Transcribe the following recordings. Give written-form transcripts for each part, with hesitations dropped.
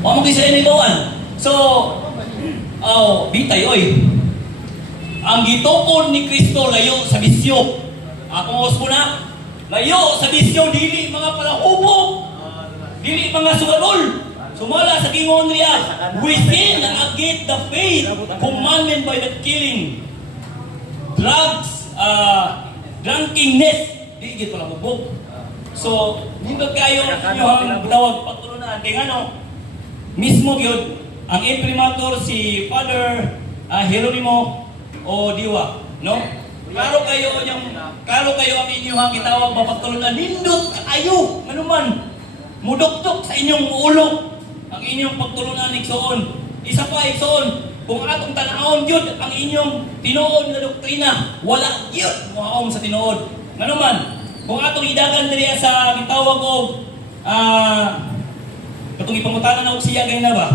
Wa mo kisa ni bawan. So, bitay oy. Ang gitukod ni Kristo layo sa bisyo. Akong ospo na, layo sa bisyo dili mga palahubog. Dili mga sugadol. Sumala sa kingon niya, within and against the faith, commandment by the killing, drugs, drunkenness, di gid pala mubog. So, nindot kayo inyong tawag pagtulunan. Kaya ano, mismo yun, ang imprimatur si Father Jeronimo o Diwa, no? Klaro kayo ang inyong gitawag mapagtulunan. Nindot kayo, ano man, mudoktok sa inyong ulo ang inyong pagtulunan igsoon. Isa pa igsoon, kung atong tanahon yun ang inyong tinuod na doktrina, wala yun muhaong sa tinuod. Ano man, kung atong idagan diri sa gitawag ko katong ipangutanan ako siya kay na ba?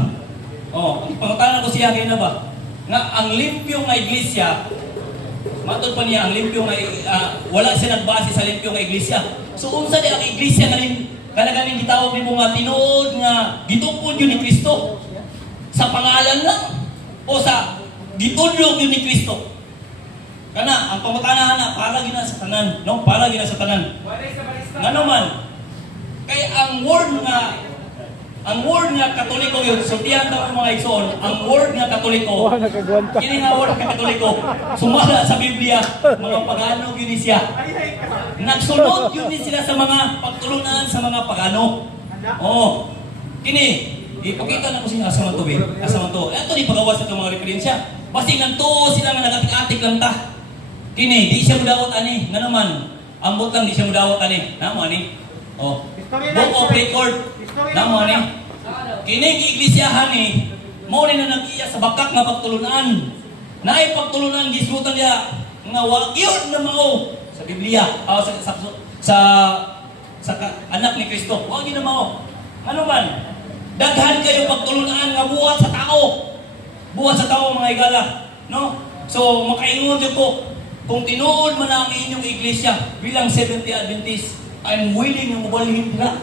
Ipangutanan ko siya kay na ba? Nga ang limpyo nga iglesia, matod pa niya ang limpyo nga wala siya nagbase sa limpyo nga iglesia. So unsa di ang iglesia nga kanaganing gitawag ni mga tinuod nga gitukod yun ni Kristo sa pangalan lang o sa gitudlog yun ni Kristo. Kana ang pangutanahan na para gina sa tanan, no? Para gina sa tanan. Ngano man kay ang word nga Katoliko yun, sultihan daw ng mga igsoon, ang word nga Katoliko, kini nga word nga Katoliko, sumala sa Biblia, mga pagano yun siya. Nagsunod yun din sila sa mga pagtulunan sa mga pagano. Kini, ipakita na ko siya asa man to, asa man to. Ito di pagawas ito mga referensya. Basta nanto sila nga nagatik-atik lang ta. Kini, di siya mudawat ani, nga naman, ambot lang di siya mudawat ani. Namo ani? Book of record. Namo ni. Kining iglesiyahan ni mao ni nag-iya sa bakak nga pagtulunan. Naay pagtulunan gisgutan niya nga wa gyud na mao sa Biblia, sa anak ni Kristo. Wa gyud na mao. Ano man? Daghan kayo pagtulunan nga buhat sa tao. Buhat sa tao mga igala, no? So makaingon jud ko kung tinuod man ang inyong iglesia bilang Seventh-day Adventist, I'm willing na mubalhin na